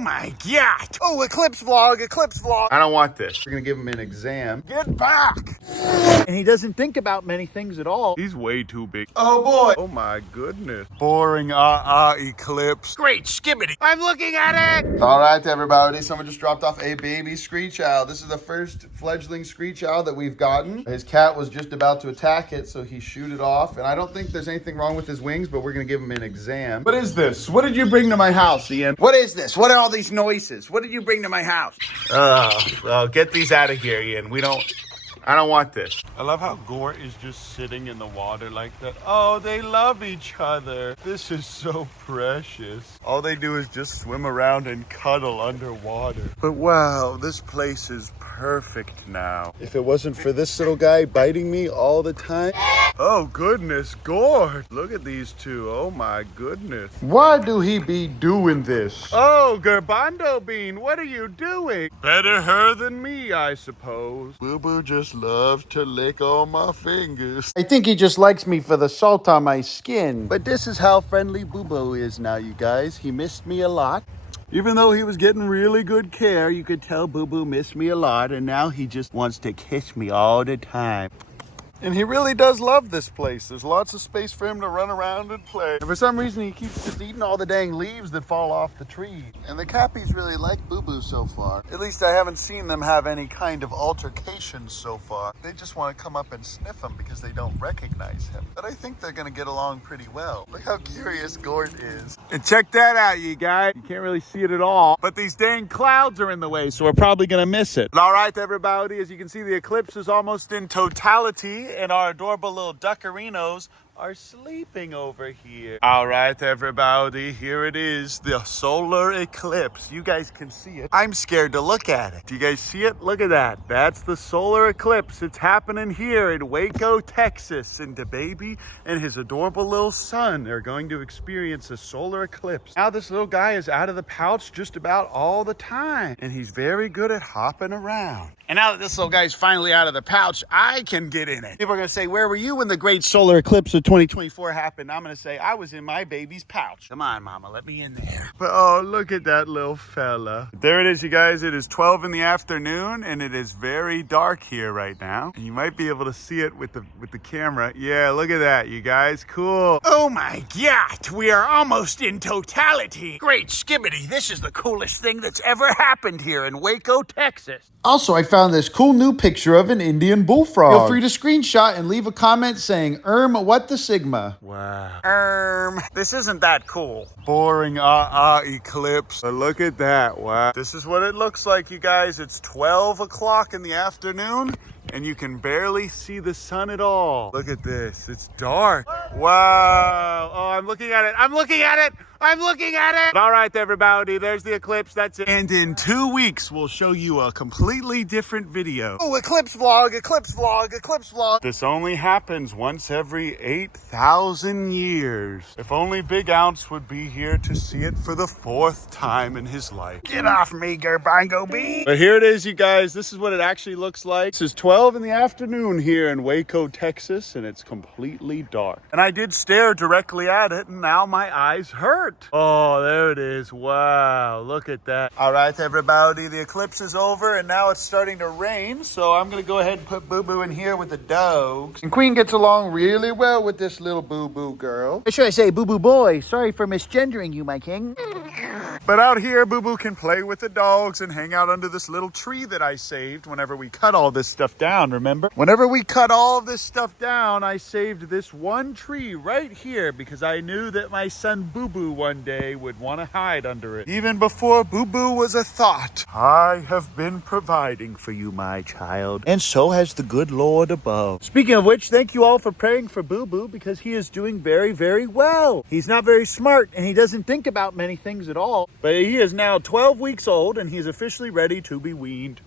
my God. Oh, eclipse vlog, eclipse vlog. I don't want this. We're gonna give him an exam. Get back. And he doesn't think about many things at all. He's way too big. Oh boy. Oh my goodness. Boring eclipse. Great skibbity. I'm looking at it. All right, everybody. Someone just dropped off a baby screech owl. This is the first fledgling screech owl that we've gotten. His cat was just about to attack it, so he shooed it off. And I don't think there's anything wrong with his wings, but we're gonna give him an exam. What is this? What did you bring to my house, Ian? What is this? What are all these noises? What did you bring to my house? Well, get these out of here, Ian. I don't want this. I love how Gore is just sitting in the water like that. Oh, they love each other. This is so precious. All they do is just swim around and cuddle underwater. But wow, this place is perfect now. If it wasn't for this little guy biting me all the time. Oh goodness, Gore. Look at these two. Oh my goodness. Why do he be doing this? Oh, Gerbando Bean, what are you doing? Better her than me, I suppose. Boo-boo just loves to lick all my fingers. I think he just likes me for the salt on my skin. But this is how friendly Boo-Boo is now, you guys. He missed me a lot. Even though he was getting really good care, you could tell Boo-Boo missed me a lot, and now he just wants to kiss me all the time. And he really does love this place. There's lots of space for him to run around and play. And for some reason, he keeps just eating all the dang leaves that fall off the tree. And the Cappies really like Boo-Boo so far. At least I haven't seen them have any kind of altercations so far. They just want to come up and sniff him because they don't recognize him. But I think they're going to get along pretty well. Look how curious Gort is. And check that out, you guys. You can't really see it at all. But these dang clouds are in the way, so we're probably going to miss it. All right, everybody. As you can see, the eclipse is almost in totality. And our adorable little duckarinos are sleeping over here. All right, everybody, here it is, the solar eclipse. You guys can see it. I'm scared to look at it. Do you guys see it? Look at that. That's the solar eclipse. It's happening here in Waco, Texas. And Dababy and his adorable little son are going to experience a solar eclipse. Now this little guy is out of the pouch just about all the time. And he's very good at hopping around. And now that this little guy's finally out of the pouch, I can get in it. People are going to say, where were you when the great solar eclipse of 2024 happened? I'm going to say, I was in my baby's pouch. Come on, Mama, let me in there. But oh, look at that little fella. There it is, you guys. It is 12 in the afternoon, and it is very dark here right now. And you might be able to see it with the camera. Yeah, look at that, you guys. Cool. Oh my God, we are almost in totality. Great skibbity. This is the coolest thing that's ever happened here in Waco, Texas. Also, I found this cool new picture of an Indian bullfrog. Feel free to screenshot and leave a comment saying, what the Sigma? Wow. This isn't that cool. Boring eclipse. But look at that. Wow. This is what it looks like, you guys. It's 12 o'clock in the afternoon. And you can barely see the sun at all. Look at this. It's dark. Wow. Oh, I'm looking at it. I'm looking at it. I'm looking at it. All right, everybody. There's the eclipse. That's it. And in 2 weeks, we'll show you a completely different video. Oh, eclipse vlog, eclipse vlog, eclipse vlog. This only happens once every 8,000 years. If only Big Ounce would be here to see it for the 4th time in his life. Get off me, Gerbando Bean. But here it is, you guys. This is what it actually looks like. This is 12 in the afternoon here in Waco, Texas, and it's completely dark. And I did stare directly at it, and now my eyes hurt. Oh, there it is. Wow, look at that. All right, everybody, the eclipse is over, and now it's starting to rain, so I'm going to go ahead and put Boo-Boo in here with the dogs. And Queen gets along really well with this little Boo-Boo girl. Or should I say Boo-Boo boy? Sorry for misgendering you, my king. But out here, Boo-Boo can play with the dogs and hang out under this little tree that I saved whenever we cut all this stuff down, remember? Whenever we cut all of this stuff down, I saved this one tree right here because I knew that my son Boo-Boo one day would want to hide under it. Even before Boo-Boo was a thought, I have been providing for you, my child. And so has the good Lord above. Speaking of which, thank you all for praying for Boo-Boo because he is doing very, very well. He's not very smart and he doesn't think about many things at all. But he is now 12 weeks old and he's officially ready to be weaned.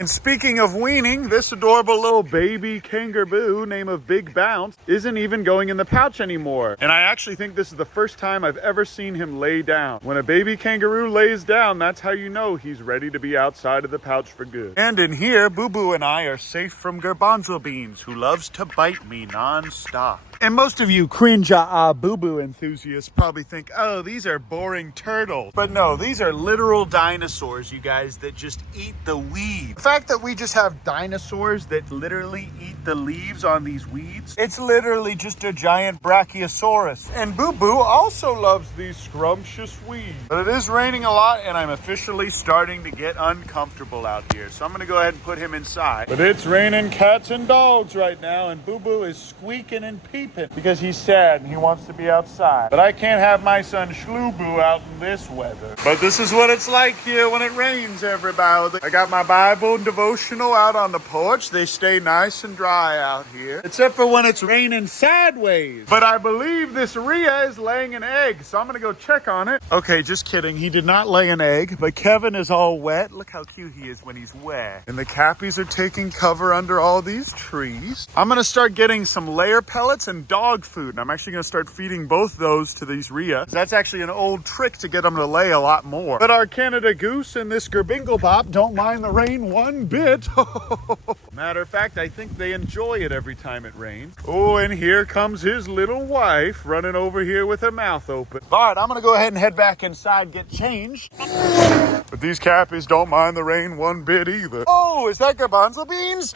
And speaking of weaning, this adorable little baby kangaroo named of Big Bounce isn't even going in the pouch anymore. And I actually think this is the first time I've ever seen him lay down. When a baby kangaroo lays down, that's how you know he's ready to be outside of the pouch for good. And in here, Boo-Boo and I are safe from Garbanzo Beans, who loves to bite me non-stop. And most of you cringe boo-boo enthusiasts probably think, oh, these are boring turtles. But no, these are literal dinosaurs, you guys, that just eat the weeds. The fact that we just have dinosaurs that literally eat the leaves on these weeds, it's literally just a giant brachiosaurus. And Boo-Boo also loves these scrumptious weeds. But it is raining a lot, and I'm officially starting to get uncomfortable out here. So I'm gonna go ahead and put him inside. But it's raining cats and dogs right now, and Boo-Boo is squeaking and peeping because he's sad and he wants to be outside. But I can't have my son Shlubu out in this weather. But this is what it's like here when it rains, everybody. I got my Bible and devotional out on the porch. They stay nice and dry out here, except for when it's raining sideways. But I believe this Rhea is laying an egg, so I'm gonna go check on it. Okay, just kidding. He did not lay an egg, but Kevin is all wet. Look how cute he is when he's wet. And the cappies are taking cover under all these trees. I'm gonna start getting some layer pellets and dog food. And I'm actually gonna start feeding both those to these Rhea. That's actually an old trick to get them to lay a lot more. But our Canada goose and this Gerbingle Bop don't mind the rain one bit. Matter of fact, I think they enjoy it every time it rains. Oh, and here comes his little wife running over here with her mouth open. All right, I'm gonna go ahead and head back inside, get changed. But these cappies don't mind the rain one bit either. Oh, is that garbanzo beans?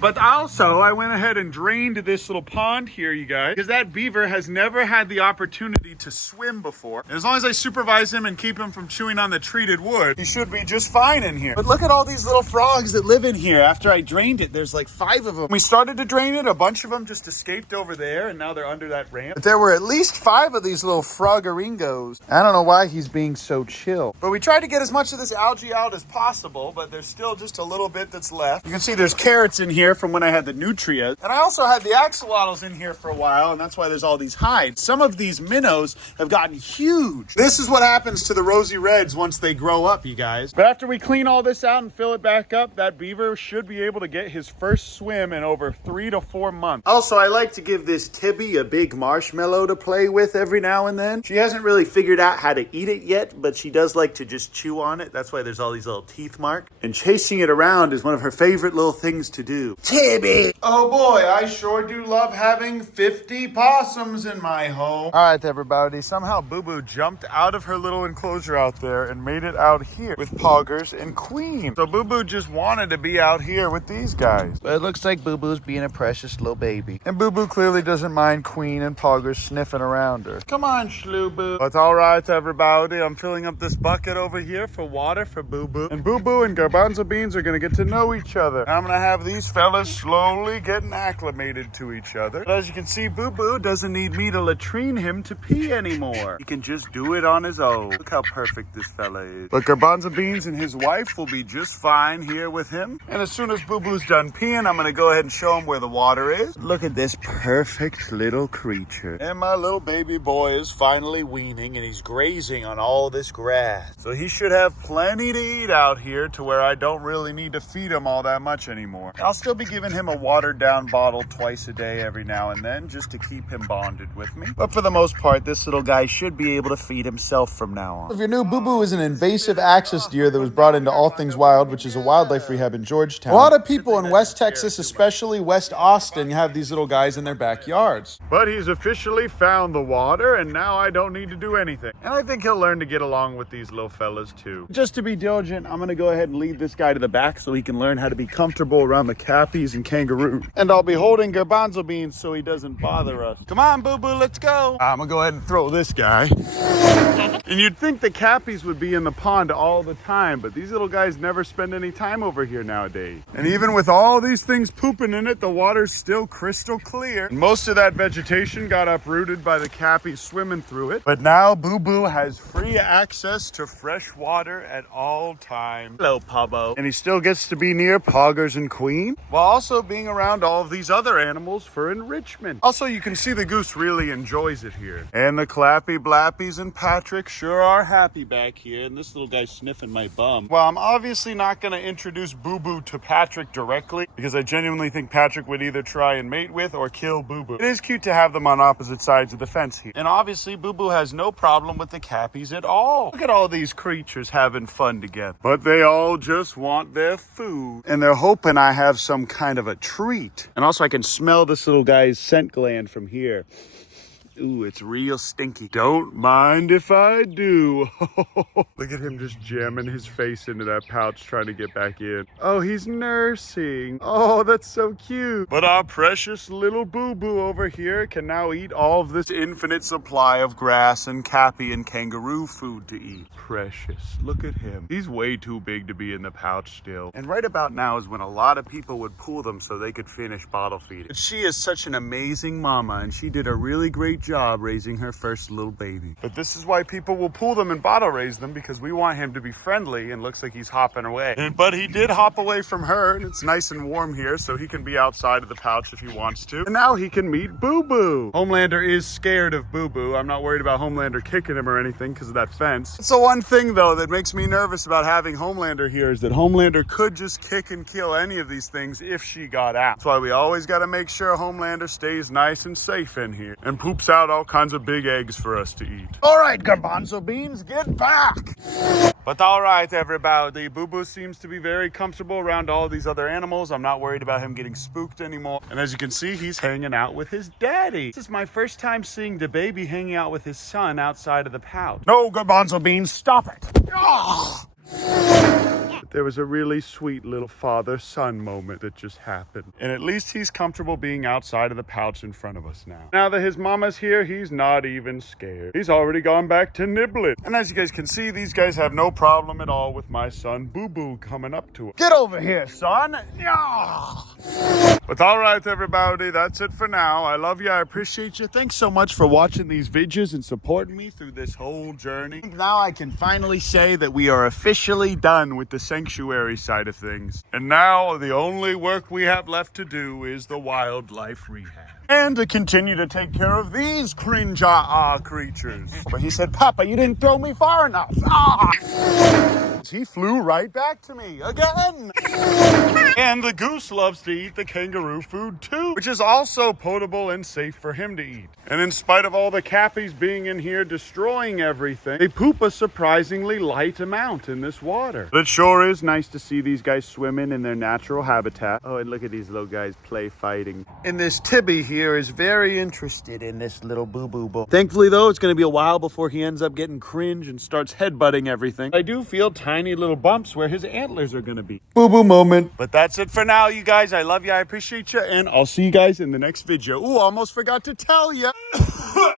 But also, I went ahead and drained this little pond here, you guys, because that beaver has never had the opportunity to swim before. And as long as I supervise him and keep him from chewing on the treated wood, he should be just fine in here. But look at all these little frogs that live in here. After I drained it, there's like 5 of them. When we started to drain it, a bunch of them just escaped over there, and now they're under that ramp. But there were at least 5 of these little frogaringos. I don't know why he's being so chill. But we tried to get as much of this algae out as possible, but there's still just a little bit that's left. You can see there's carrots in here from when I had the nutria. And I also had the axolotls in here for a while, and that's why there's all these hides. Some of these minnows have gotten huge. This is what happens to the rosy reds once they grow up, you guys. But after we clean all this out and fill it back up, that beaver should be able to get his first swim in over 3 to 4 months. Also, I like to give this Tibby a big marshmallow to play with every now and then. She hasn't really figured out how to eat it yet, but she does like to just chew on it. That's why there's all these little teeth marks. And chasing it around is one of her favorite little things to do. Tibby! Oh boy, I sure do love having 50 possums in my home. All right, everybody. Somehow Boo-Boo jumped out of her little enclosure out there and made it out here with Poggers and Queen. So Boo-Boo just wanted to be out here with these guys. But it looks like Boo-Boo's being a precious little baby. And Boo-Boo clearly doesn't mind Queen and Poggers sniffing around her. Come on, Shlubu. But all right, everybody. I'm filling up this bucket over here for water for Boo-Boo. And Boo-Boo and Garbanzo Beans are going to get to know each other. I'm going to have these fellas slowly getting acclimated to each other. But as you can see, Boo-Boo doesn't need me to latrine him to pee anymore. He can just do it on his own. Look how perfect this fella is. But Garbanzo Beans and his wife will be just fine here with him. And as soon as Boo-Boo's done peeing, I'm going to go ahead and show him where the water is. Look at this perfect little creature. And my little baby boy is finally weaning, and he's grazing on all this grass. So he should have plenty to eat out here to where I don't really need to feed him all that much anymore. I'll still be giving him a watered down bottle twice a day every now and then just to keep him bonded with me. But for the most part, this little guy should be able to feed himself from now on. If you're new, Boo-Boo is an invasive axis deer that was brought into All Things Wild, which is a wildlife rehab in Georgetown. A lot of people in West Texas, especially West Austin, have these little guys in their backyards. But he's officially found the water, and now I don't need to do anything. And I think he'll learn to get along with these little fellas too. Just to be diligent, I'm gonna go ahead and lead this guy to the back so he can learn how to be comfortable around the cappies and kangaroos. And I'll be holding Garbanzo Beans so he doesn't bother us. Come on, Boo-Boo, let's go. I'm gonna go ahead and throw this guy. And you'd think the cappies would be in the pond all the time, but these little guys never spend any time over here nowadays. And even with all these things pooping in it, the water's still crystal clear. And most of that vegetation got uprooted by the cappies swimming through it. But now Boo-Boo has free access to fresh water at all times. Hello, Pabbo. And he still gets to be near Poggers and Queen, while also being around all of these other animals for enrichment. Also, you can see the goose really enjoys it here. And the Clappy Blappies and Patrick sure are happy back here. And this little guy's sniffing my bum. Well, I'm obviously obviously not going to introduce Boo Boo to Patrick directly because I genuinely think Patrick would either try and mate with or kill Boo Boo. It is cute to have them on opposite sides of the fence here. And obviously Boo Boo has no problem with the Cappies at all. Look at all these creatures having fun together. But they all just want their food. And they're hoping I have some kind of a treat. And also I can smell this little guy's scent gland from here. Ooh, it's real stinky. Don't mind if I do. Look at him just jamming his face into that pouch trying to get back in. Oh, he's nursing. Oh, that's so cute. But our precious little Boo Boo over here can now eat all of this infinite supply of grass and cappy and kangaroo food to eat. Precious. Look at him. He's way too big to be in the pouch still. And right about now is when a lot of people would pull them so they could finish bottle feeding. But she is such an amazing mama, and she did a really great job raising her first little baby. But this is why people will pull them and bottle raise them, because we want him to be friendly, and looks like he's hopping away. But he did hop away from her, and it's nice and warm here, so he can be outside of the pouch if he wants to. And now he can meet Boo Boo. Homelander is scared of Boo Boo. I'm not worried about Homelander kicking him or anything because of that fence. It's the one thing though that makes me nervous about having Homelander here is that Homelander could just kick and kill any of these things if she got out. That's why we always got to make sure Homelander stays nice and safe in here and poops out all kinds of big eggs for us to eat. All right, garbanzo beans, get back. But all right, everybody, Boo Boo seems to be very comfortable around all these other animals. I'm not worried about him getting spooked anymore. And as you can see, he's hanging out with his daddy. This is my first time seeing Dababy hanging out with his son outside of the pouch. No, garbanzo beans, stop it. Oh. There was a really sweet little father-son moment that just happened. And at least he's comfortable being outside of the pouch in front of us now. Now that his mama's here, he's not even scared. He's already gone back to nibbling. And as you guys can see, these guys have no problem at all with my son Boo Boo coming up to him. Get over here, son. Yeah. But all right, everybody, that's it for now. I love you. I appreciate you. Thanks so much for watching these videos and supporting me through this whole journey. Now I can finally say that we are officially done with the sanctuary side of things. And now the only work we have left to do is the wildlife rehab. And to continue to take care of these cringe creatures. But he said, Papa, you didn't throw me far enough. He flew right back to me again. And the goose loves to eat the kangaroo food too, which is also potable and safe for him to eat. And in spite of all the cappies being in here destroying everything, they poop a surprisingly light amount in this water. But it sure is nice to see these guys swimming in their natural habitat. Oh, and look at these little guys play fighting. And this Tibby here is very interested in this little Boo Boo. Thankfully though, it's going to be a while before he ends up getting cringe and starts headbutting everything. I do feel tiny little bumps where his antlers are going to be. Boo Boo moment. But that's it for now, you guys. I love you. I appreciate you. And I'll see you guys in the next video. Ooh, almost forgot to tell you.